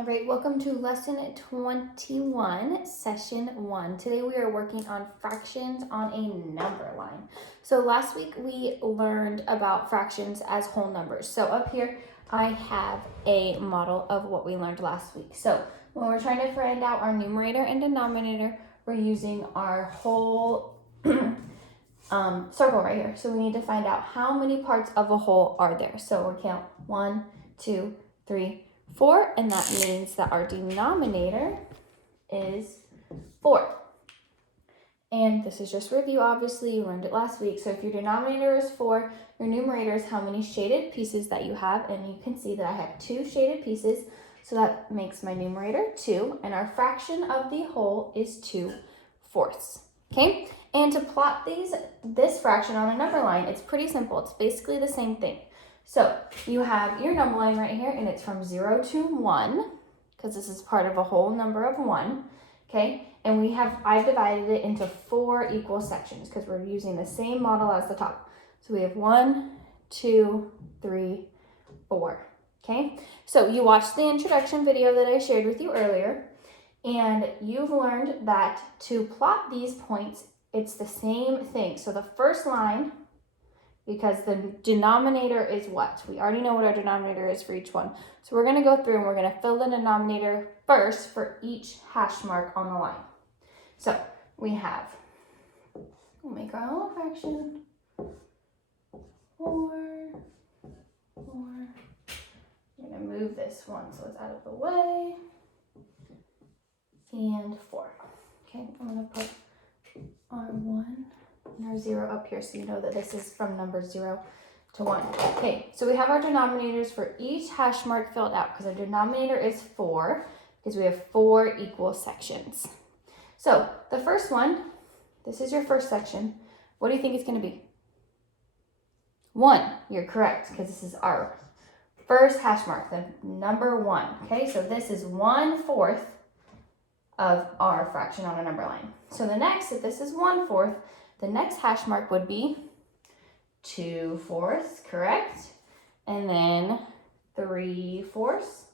All right, welcome to lesson 21, session 1. Today we are working on fractions on a number line. So last week we learned about fractions as whole numbers. So up here I have a model of what we learned last week. So when we're trying to find out our numerator and denominator, we're using our whole circle right here. So we need to find out how many parts of a whole are there. So we'll count 1, 2, 3, 4, and that means that our denominator is 4. And this is just review, obviously, you learned it last week. So if your denominator is 4, your numerator is how many shaded pieces that you have, and you can see that I have 2 shaded pieces, so that makes my numerator 2, and our fraction of the whole is 2/4. Okay, and to plot this fraction on a number line, it's pretty simple. It's basically the same thing. So you have your number line right here, and it's from 0 to 1, because this is part of a whole number of 1, okay? And I've divided it into 4 equal sections, because we're using the same model as the top. So we have 1, 2, 3, 4, okay? So you watched the introduction video that I shared with you earlier, and you've learned that to plot these points, it's the same thing. So the first line, because the denominator is what? We already know what our denominator is for each one. So we're going to go through and we're going to fill the denominator first for each hash mark on the line. So we have, we'll make our own fraction, 4, 4. I'm going to move this one so it's out of the way, and 4. Okay, I'm going to put our 1 and our 0 up here so you know that this is from number 0 to 1. Okay, so we have our denominators for each hash mark filled out, because our denominator is 4, because we have 4 equal sections. So the first one, this is your first section. What do you think it's going to be? 1. You're correct, because this is our first hash mark, the number 1. Okay, so this is 1/4 of our fraction on a number line. So the next, if this is 1/4, the next hash mark would be 2/4, correct? And then 3/4,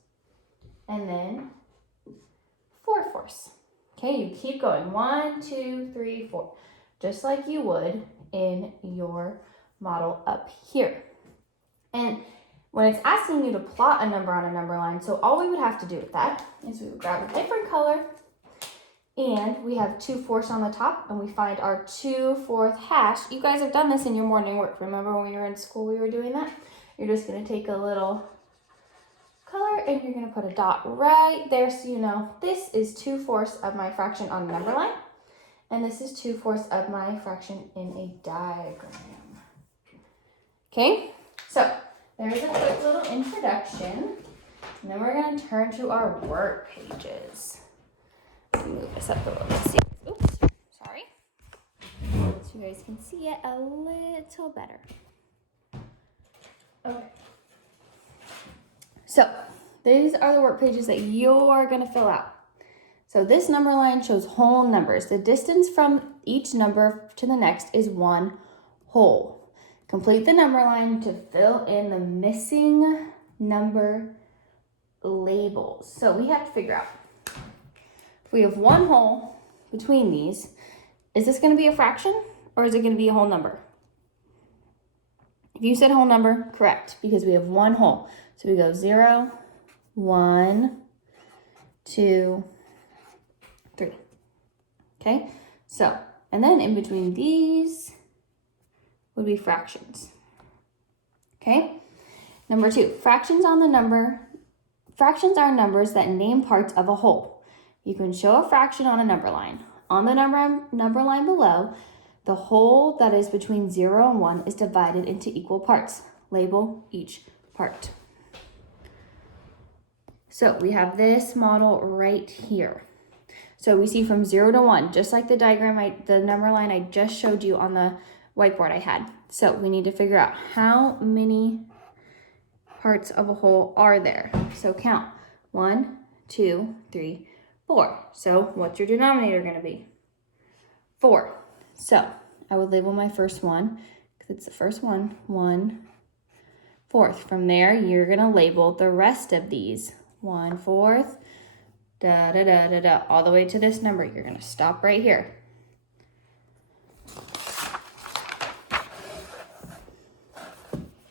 and then 4/4. Okay, you keep going. 1, 2, 3, 4, just like you would in your model up here. And when it's asking you to plot a number on a number line, so all we would have to do with that is we would grab a different color, and we have 2/4 on the top, and we find our 2/4 hash. You guys have done this in your morning work. Remember when we were in school, we were doing that? You're just going to take a little color, and you're going to put a dot right there so you know this is 2/4 of my fraction on a number line, and this is 2/4 of my fraction in a diagram. Okay, so there's a quick little introduction, and then we're going to turn to our work pages. Let me move this up a little bit. See, oops, sorry. So you guys can see it a little better. Okay. So these are the work pages that you're going to fill out. So this number line shows whole numbers. The distance from each number to the next is 1 whole. Complete the number line to fill in the missing number labels. So we have to figure out, if we have 1 whole between these, is this going to be a fraction or is it going to be a whole number? If you said whole number, correct, because we have 1 whole. So we go 0, 1, 2, 3. Okay, so, and then in between these would be fractions. Okay, number 2, fractions are numbers that name parts of a whole. You can show a fraction on a number line. On the number line below, the whole that is between 0 and 1 is divided into equal parts. Label each part. So we have this model right here. So we see from 0 to 1, just like the diagram, the number line I just showed you on the whiteboard I had. So we need to figure out how many parts of a whole are there. So count 1, 2, 3, 4. So what's your denominator going to be? 4. So I would label my first one, because it's the first one, 1/4. From there, you're going to label the rest of these 1/4, da da da da da, all the way to this number. You're gonna stop right here.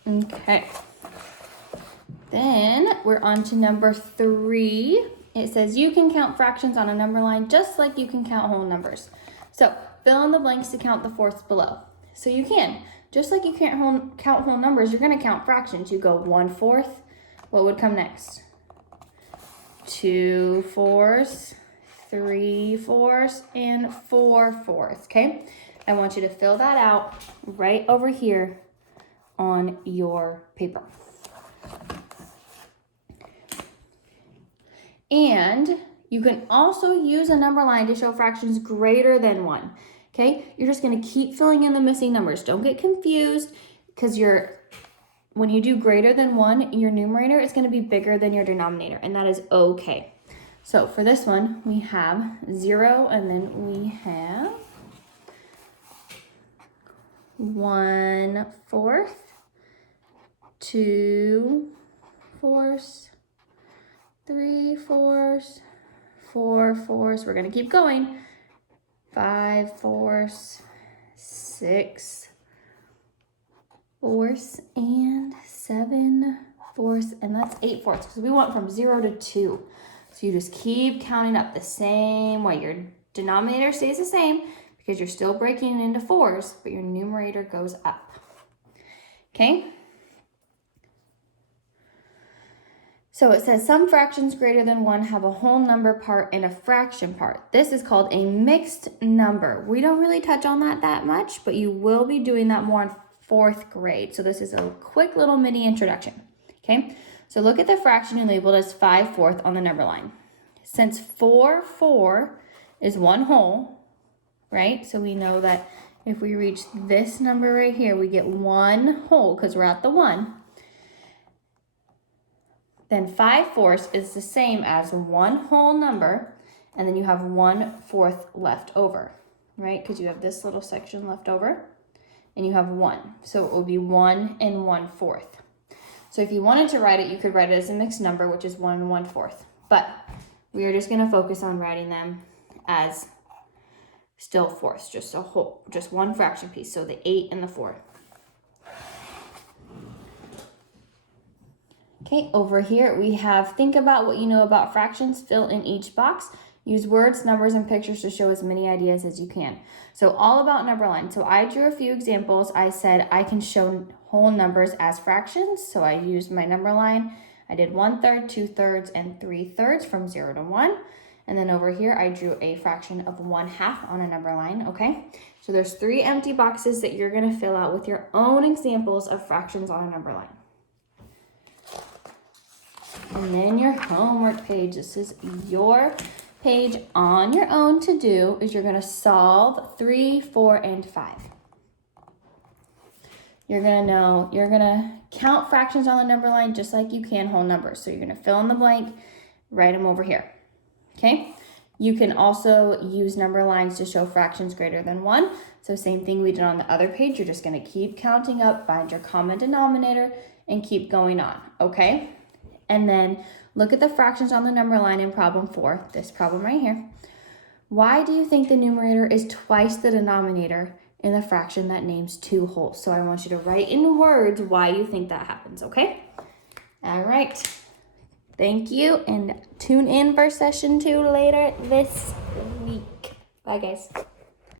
Okay. Then we're on to number 3. It says you can count fractions on a number line just like you can count whole numbers. So fill in the blanks to count the fourths below. So you can, just like you can't count whole numbers, you're gonna count fractions. You go 1/4, what would come next? 2/4, 3/4, and 4/4, okay? I want you to fill that out right over here on your paper. And you can also use a number line to show fractions greater than 1, okay? You're just gonna keep filling in the missing numbers. Don't get confused, because when you do greater than 1, your numerator is gonna be bigger than your denominator, and that is okay. So for this one, we have 0, and then we have 1/4, 2/4, 3/4, 4/4. We're gonna keep going. 5/4, 6/4, and 7/4, and that's 8/4, because we went from 0 to 2. So you just keep counting up the same way. Your denominator stays the same because you're still breaking it into 4s, but your numerator goes up. Okay? So it says some fractions greater than 1 have a whole number part and a fraction part. This is called a mixed number. We don't really touch on that much, but you will be doing that more in 4th grade. So this is a quick little mini introduction, okay? So look at the fraction you labeled as 5/4 on the number line. Since 4/4 is 1 whole, right? So we know that if we reach this number right here, we get 1 whole because we're at the 1. Then 5/4 is the same as 1 whole number, and then you have 1/4 left over, right? Because you have this little section left over, and you have 1. So it will be 1 and 1/4. So if you wanted to write it, you could write it as a mixed number, which is 1 and 1/4. But we are just going to focus on writing them as still fourths, just a whole, just one fraction piece. So the 8 and the 4. Okay, over here we have think about what you know about fractions, fill in each box. Use words, numbers, and pictures to show as many ideas as you can. So all about number line. So I drew a few examples. I said I can show whole numbers as fractions. So I used my number line. I did 1/3, 2/3, and 3/3 from 0 to 1. And then over here, I drew a fraction of 1/2 on a number line, okay? So there's 3 empty boxes that you're gonna fill out with your own examples of fractions on a number line. And then your homework page, this is your page on your own to do, is you're gonna solve 3, 4, and 5. You're gonna count fractions on the number line just like you can whole numbers. So you're gonna fill in the blank, write them over here, okay? You can also use number lines to show fractions greater than 1. So same thing we did on the other page, you're just gonna keep counting up, find your common denominator, and keep going on, okay? And then look at the fractions on the number line in problem 4, this problem right here. Why do you think the numerator is twice the denominator in the fraction that names 2 wholes? So I want you to write in words why you think that happens, okay? All right. Thank you, and tune in for session 2 later this week. Bye, guys.